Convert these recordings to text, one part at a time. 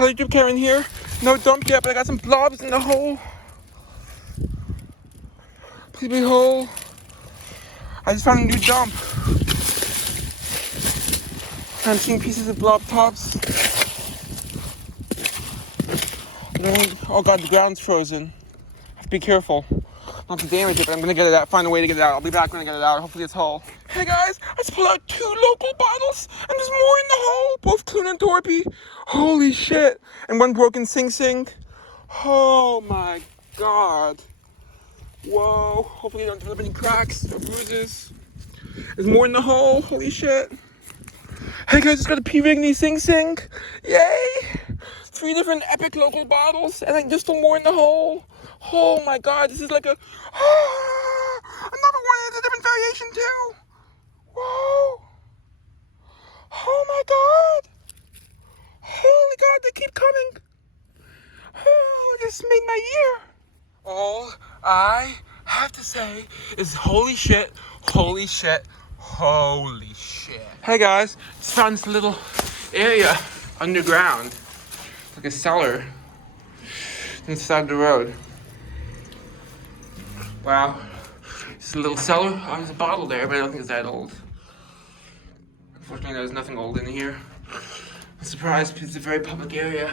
Hello YouTube, Karen here. No dump yet, but I got some blobs in the hole. Please be whole. I just found a new dump. I'm seeing pieces of blob tops. Oh god, the ground's frozen. Have to be careful not to damage it, but I'm gonna get it out, find a way to get it out. I'll be back when I get it out. Hopefully it's whole. Hey guys, I just pulled out 2 local bottles, and there's more in the hole. Both clean and torpy. Holy shit. And 1 broken sing. Oh my god. Whoa. Hopefully I don't develop any cracks or bruises. There's more in the hole. Holy shit. Hey guys, just got a P. Rigney sing. Yay. 3 different epic local bottles, and there's still more in the hole. Oh my god, this is like a... another one. It's a different variation too. Whoa. Oh my god. Holy god, they keep coming. Oh, this made my year. All I have to say is holy shit, holy shit, holy shit. Hey guys, just found this little area underground. It's like a cellar inside the road. Wow. It's a little cellar. Oh, there's a bottle there, but I don't think it's that old. Unfortunately, there's nothing old in here. I'm surprised because it's a very public area.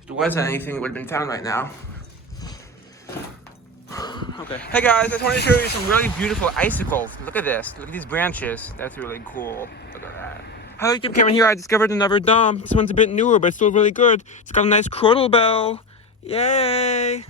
If there was anything, it would have been found right now. Okay. Hey guys, I just wanted to show you some really beautiful icicles. Look at this. Look at these branches. That's really cool. Look at that. Hello YouTube, Cameron here. I discovered another dump. This one's a bit newer, but it's still really good. It's got a nice crotal bell. Yay!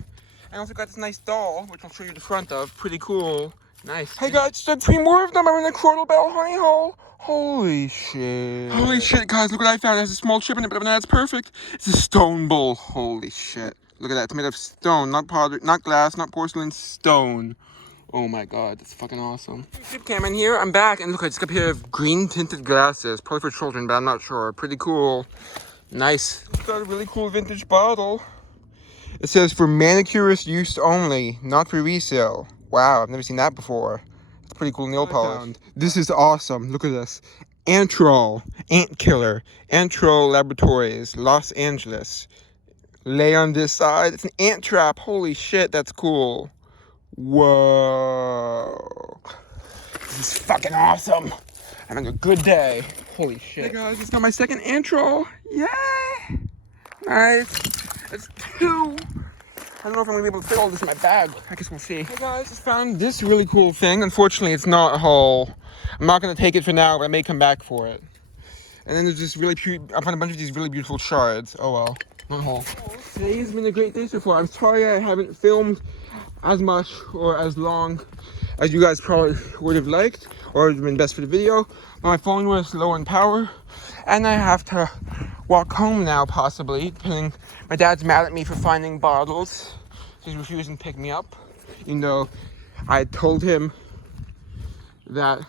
I also got this nice doll, which I'll show you the front of. Pretty cool. Nice. Hey guys, just had 3 more of them. I'm in a crotal bell honey hole. Holy shit. Holy shit, guys. Look what I found. It has a small chip in it, but that's perfect. It's a stone bowl. Holy shit. Look at that. It's made of stone, not powder, not glass, not porcelain, stone. Oh my god, that's fucking awesome. YouTube Cameron here. I'm back, and look, I just got a pair of green tinted glasses. Probably for children, but I'm not sure. Pretty cool. Nice. It's got a really cool vintage bottle. It says for manicurist use only, not for resale. Wow, I've never seen that before. It's pretty cool nail polish. This is awesome. Look at this. Antrol, Ant Killer, Antrol Laboratories, Los Angeles. Lay on this side. It's an ant trap. Holy shit, that's cool. Whoa. This is fucking awesome. I'm having a good day. Holy shit. Hey guys, it's got my second Antrol. Yay! Nice. It's 2. I don't know if I'm gonna be able to fit all this in my bag. I guess we'll see. Hey guys, just found this really cool thing. Unfortunately, it's not whole. I'm not gonna take it for now, but I may come back for it. And then there's this really I found a bunch of these really beautiful shards. Oh well, not whole. Today has been a great day so far. I'm sorry I haven't filmed as much or as long as you guys probably would have liked or would have been best for the video. My phone was low in power, and I have to walk home now, possibly, depending. My dad's mad at me for finding bottles. He's refusing to pick me up, even though I told him that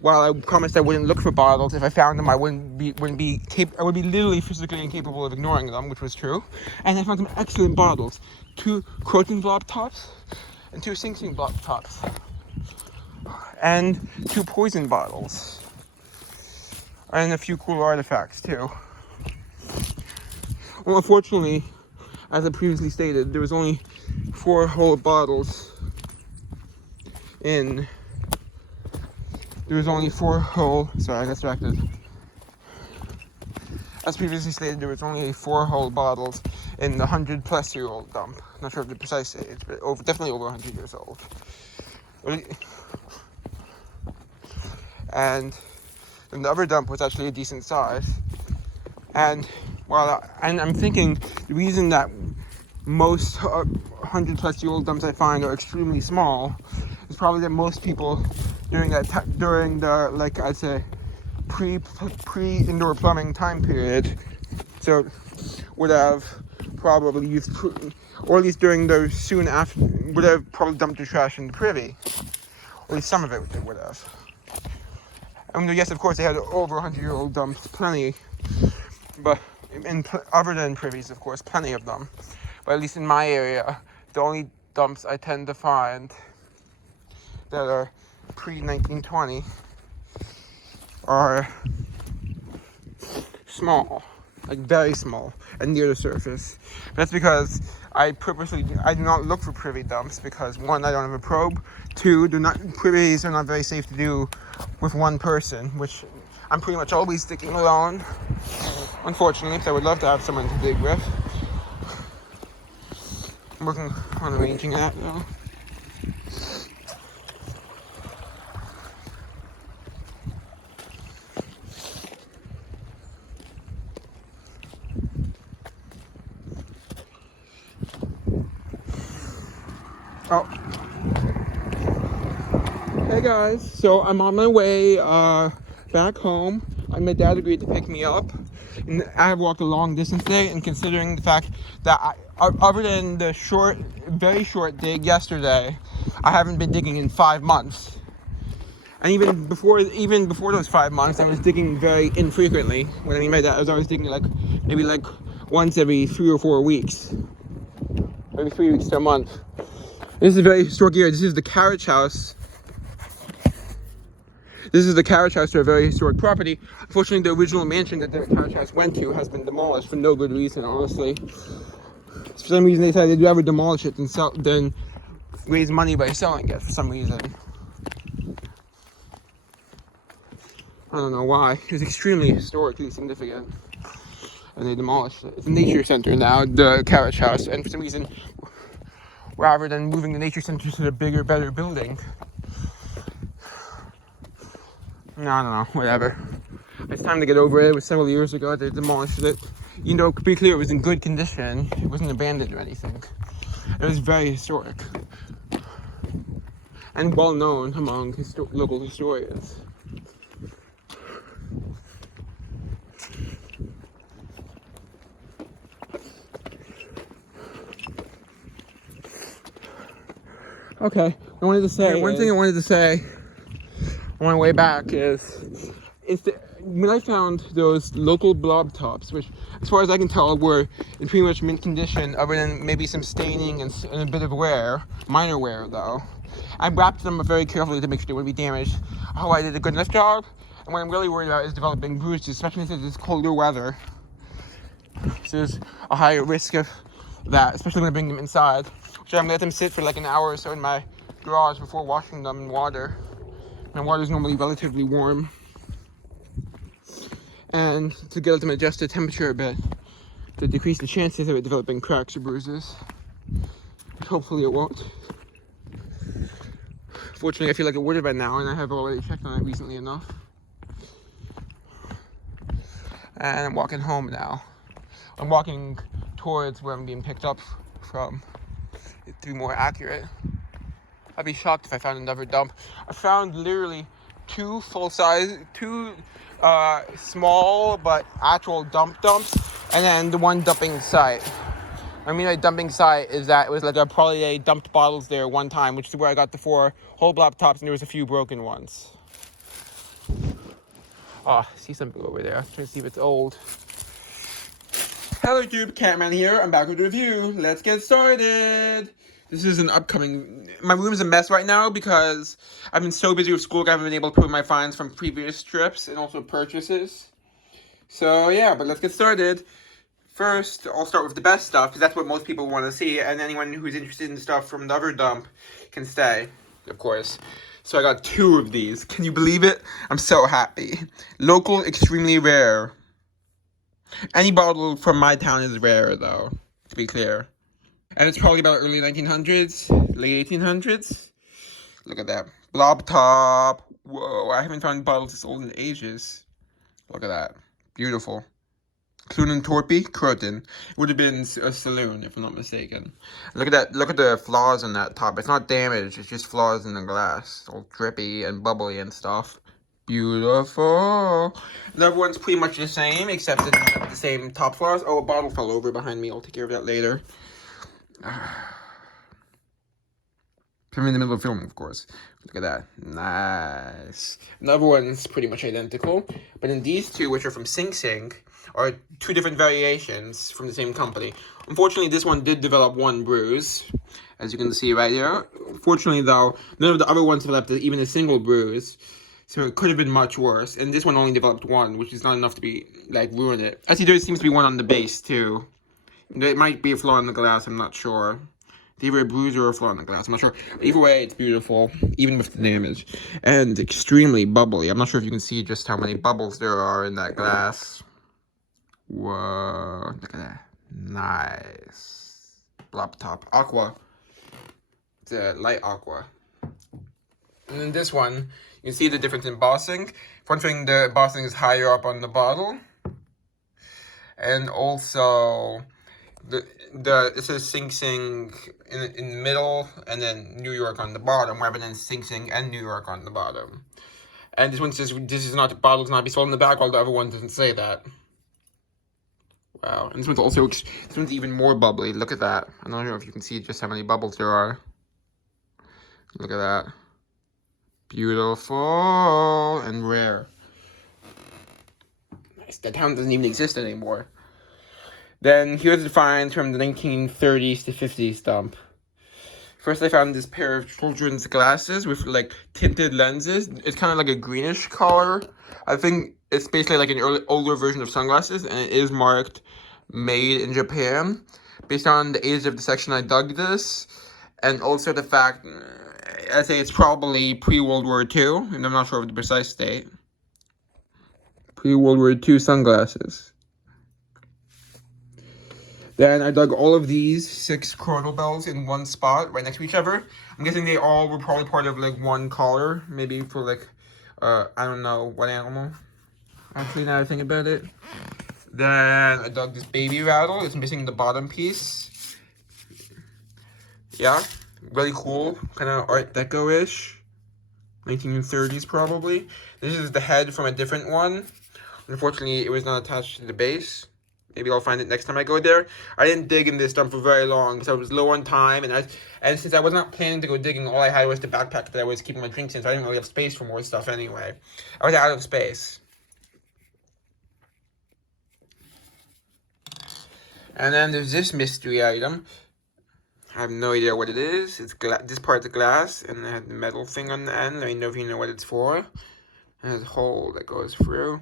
while I promised I wouldn't look for bottles, if I found them, I would be literally physically incapable of ignoring them, which was true. And I found some excellent bottles: 2 Croton blob tops and 2 Sing Sing blob tops, and 2 poison bottles, and a few cool artifacts too. Well, unfortunately, as I previously stated, there was only 4 whole bottles in. There was only 4 whole. Sorry, I got distracted. As previously stated, there was only 4 whole bottles in the 100-plus-year-old dump. Not sure of the precise age, but definitely over 100 years old. And the other dump was actually a decent size. And I'm thinking the reason that most 100-plus-year-old dumps I find are extremely small is probably that most people during the like I'd say pre-indoor plumbing time period, so would have probably used, or at least during those soon after, would have probably dumped their trash in the privy, or at least some of it they would have. I mean, yes, of course they had over 100-year-old dumps, plenty, but other than privies, of course, plenty of them. But at least in my area, the only dumps I tend to find that are pre-1920 are small. like very small and near the surface. That's because I do not look for privy dumps because one, I don't have a probe. Two, privies are not very safe to do with one person, which I'm pretty much always digging alone. Unfortunately, because I would love to have someone to dig with. I'm working on arranging that though. Oh. Hey guys, so I'm on my way back home. My dad agreed to pick me up. And I have walked a long distance today, and considering the fact that other than the very short dig yesterday, I haven't been digging in 5 months. And even before those 5 months, I was digging very infrequently. When I mean by that, I was always digging maybe once every 3 or 4 weeks. Maybe 3 weeks to a month. This is a very historic area. This is the carriage house. This is the carriage house to a very historic property. Unfortunately, the original mansion that the carriage house went to has been demolished for no good reason, honestly. For some reason, they decided they'd rather demolish it than raise money by selling it for some reason. I don't know why. It was extremely historically significant. And they demolished it. It's a nature center now, the carriage house. And for some reason, rather than moving the nature center to the bigger, better building. I don't know, whatever. It's time to get over it. It was several years ago they demolished it. You know, to be clear, it was in good condition. It wasn't abandoned or anything. It was very historic. And well known among local historians. Okay, one thing I wanted to say on my way back is when I found those local blob tops, which as far as I can tell were in pretty much mint condition other than maybe some staining and a bit of wear, minor wear though. I wrapped them very carefully to make sure they wouldn't be damaged. Oh, I did a good enough job. And what I'm really worried about is developing bruises, especially since it's colder weather. So there's a higher risk of that, especially when I bring them inside. So I'm gonna let them sit for like an hour or so in my garage before washing them in water. My water is normally relatively warm. And to get them adjust the temperature a bit to decrease the chances of it developing cracks or bruises. Hopefully it won't. Fortunately, I feel like it would have been now, and I have already checked on it recently enough. And I'm walking home now. I'm walking towards where I'm being picked up from, to be more accurate. I'd be shocked if I found another dump. I found literally two small but actual dumps, and then the one dumping site. I mean, a dumping site is that it was probably they dumped bottles there one time, which is where I got the 4 whole blob tops, and there was a few broken ones. Oh, I see something over there. I'm trying to see if it's old. Hello YouTube, Catman here. I'm back with a review. Let's get started. This is an upcoming... My room's a mess right now because I've been so busy with school I haven't been able to put my finds from previous trips and also purchases. So yeah, but let's get started. First, I'll start with the best stuff because that's what most people want to see, and anyone who's interested in stuff from the other dump can stay, of course. So I got 2 of these. Can you believe it? I'm so happy. Local, extremely rare. Any bottle from my town is rare, though, to be clear. And it's probably about early 1900s, late 1800s. Look at that. Blob top. Whoa, I haven't found bottles this old in ages. Look at that. Beautiful. Clunan Torpy, Croton. It would have been a saloon, if I'm not mistaken. Look at that. Look at the flaws on that top. It's not damaged. It's just flaws in the glass. All drippy and bubbly and stuff. Beautiful. The other one's pretty much the same, except the same top flaws. Oh, a bottle fell over behind me. I'll take care of that later. I'm in the middle of filming, of course. Look at that. Nice. Another one's pretty much identical. But in these 2, which are from Sing Sing, are 2 different variations from the same company. Unfortunately, this one did develop 1 bruise, as you can see right here. Fortunately, though, none of the other ones developed even a single bruise. So it could have been much worse. And this one only developed one, which is not enough to be, like, ruin it. I see there seems to be one on the base, too. It might be a flaw in the glass, I'm not sure. It's either a bruise or a flaw in the glass, I'm not sure. Either way, it's beautiful, even with the damage. And extremely bubbly. I'm not sure if you can see just how many bubbles there are in that glass. Whoa, look at that. Nice. Blob top. Aqua. It's a light aqua. And then this one, you see the difference in embossing. For one thing, the embossing is higher up on the bottle. And also, it says Sing Sing in the middle, and then New York on the bottom, rather than Sing Sing and New York on the bottom. And this one says, this is not, the bottle does not be sold in the back, while the other one doesn't say that. Wow. And this one's also, this one's even more bubbly. Look at that. I don't know if you can see just how many bubbles there are. Look at that. Beautiful and rare. Nice. That town doesn't even exist anymore. Then here's the finds from the 1930s to 50s dump. First, I found this pair of children's glasses with like tinted lenses. It's kind of like a greenish color. I think it's basically like an older version of sunglasses, and it is marked made in Japan. Based on the age of the section, I dug this, and also the fact, I say it's probably pre-World War II, and I'm not sure of the precise date. Pre-World War II sunglasses. Then I dug all of these 6 chronal bells in one spot, right next to each other. I'm guessing they all were probably part of like one collar, maybe for like, I don't know what animal. Actually, now I think about it. Then I dug this baby rattle. It's missing the bottom piece. Yeah, really cool, kind of Art Deco-ish. 1930s probably. This is the head from a different one. Unfortunately, it was not attached to the base. Maybe I'll find it next time I go there. I didn't dig in this dump for very long because I was low on time, and since I was not planning to go digging, all I had was the backpack that I was keeping my drinks in, so I didn't really have space for more stuff anyway. I was out of space. And then there's this mystery item. I have no idea what it is. It's this part's glass, and it has the metal thing on the end. Let me know if you know what it's for. And there's a hole that goes through.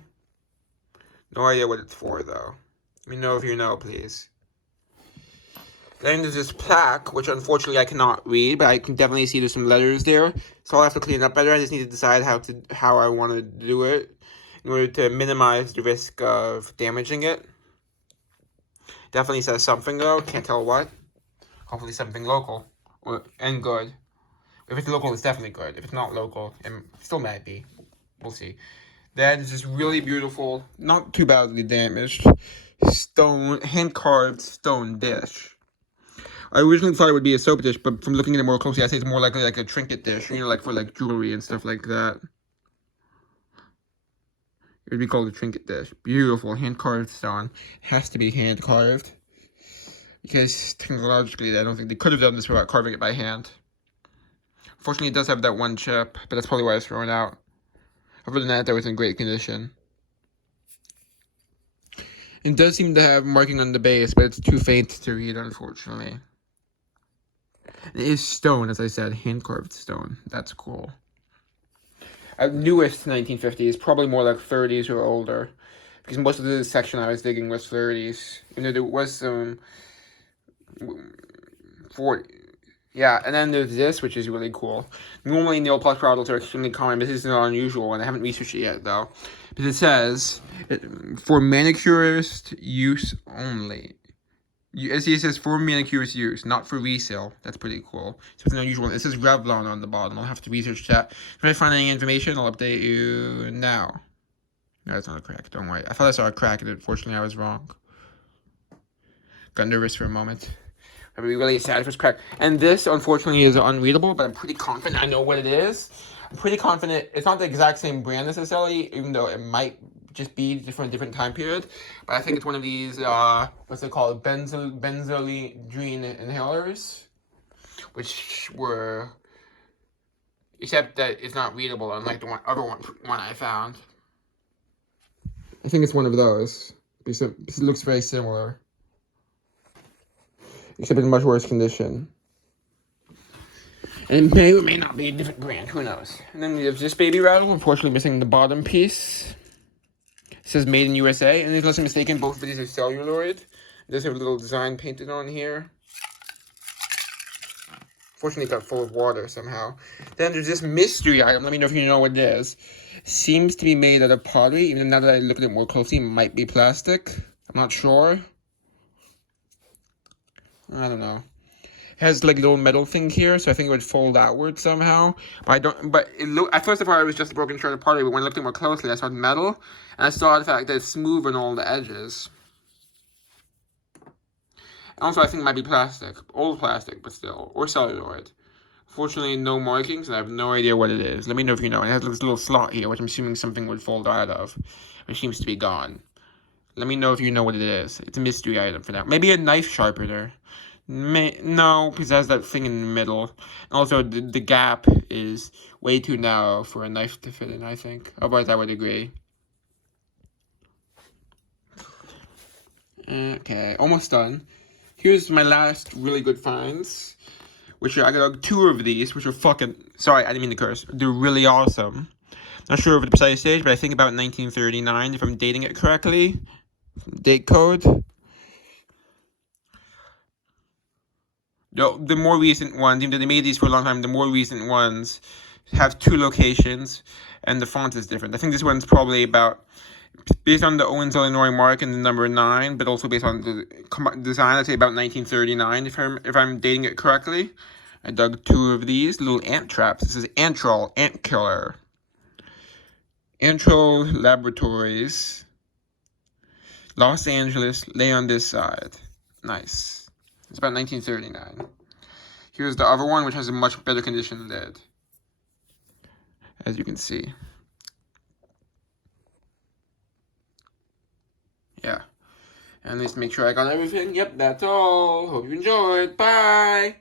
No idea what it's for, though. Let me know if you know, please. Then there's this plaque, which unfortunately I cannot read, but I can definitely see there's some letters there. So I'll have to clean it up better. I just need to decide how I want to do it in order to minimize the risk of damaging it. Definitely says something though. Can't tell what. Hopefully something local and good. If it's local, it's definitely good. If it's not local, it still might be. We'll see. Then there's this really beautiful, not too badly damaged, hand-carved stone dish. I originally thought it would be a soap dish, but from looking at it more closely, I say it's more likely like a trinket dish, you know, like for like jewelry and stuff like that. It would be called a trinket dish. Beautiful, hand-carved stone. It has to be hand-carved. Because technologically, I don't think they could have done this without carving it by hand. Unfortunately, it does have that one chip, but that's probably why it's thrown out. Other than that, it was in great condition. It does seem to have marking on the base, but it's too faint to read, unfortunately. It is stone, as I said, hand-carved stone. That's cool. Newest 1950s, probably more like 30s or older. Because most of the section I was digging was 30s. You know, there was some 40. Yeah, and then there's this, which is really cool. Normally, nail polish bottles are extremely common, but this is not unusual, and I haven't researched it yet, though. Because it says, for manicurist use only. It says for manicurist use, not for resale. That's pretty cool. So it's unusual. It says Revlon on the bottom. I'll have to research that. If I find any information, I'll update you now. No, it's not a crack. Don't worry. I thought I saw a crack, and unfortunately, I was wrong. Got nervous for a moment. I'd be really sad if it's cracked. And this, unfortunately, is unreadable, but I'm pretty confident I know what it is. I'm pretty confident it's not the exact same brand necessarily, even though it might just be from a different time period. But I think it's one of these, what's it called? Benzodrine inhalers, which were, except that it's not readable, unlike the other one I found. I think it's one of those, because it looks very similar, except in much worse condition. And it may or may not be a different brand, who knows. And then we have this baby rattle, unfortunately missing the bottom piece. It says made in USA, and unless I'm mistaken, both of these are celluloid. It does have a little design painted on here. Fortunately, it got full of water somehow. Then there's this mystery item. Let me know if you know what it is. Seems to be made out of pottery, even now that I look at it more closely, it might be plastic. I'm not sure. I don't know. It has like a little metal thing here, so I think it would fold outward somehow. But I don't. But at first I thought it was just a broken shred of pottery, but when I looked at it more closely, I saw metal, and I saw the fact that it's smooth on all the edges. Also, I think it might be plastic, old plastic, but still, or celluloid. Fortunately, no markings, and I have no idea what it is. Let me know if you know. It has this little slot here, which I'm assuming something would fold out of, which seems to be gone. Let me know if you know what it is. It's a mystery item for now. Maybe a knife sharpener. No, because it has that thing in the middle. Also, the gap is way too narrow for a knife to fit in, I think. Otherwise, I would agree. Okay, almost done. Here's my last really good finds, which I got 2 of these, which are fucking... Sorry, I didn't mean to curse. They're really awesome. Not sure of the precise age, but I think about 1939, if I'm dating it correctly. Date code. The more recent ones, even though they made these for a long time, the more recent ones have 2 locations, and the font is different. I think this one's probably about... Based on the Owens, Illinois mark and the number 9, but also based on the design, I'd say about 1939, if I'm dating it correctly. I dug 2 of these little ant traps. This is Antrol, Ant Killer. Antrol Laboratories, Los Angeles, lay on this side. Nice. It's about 1939. Here's the other one, which has a much better condition lid, as you can see. Yeah. And let's make sure I got everything. Yep, that's all. Hope you enjoyed. Bye!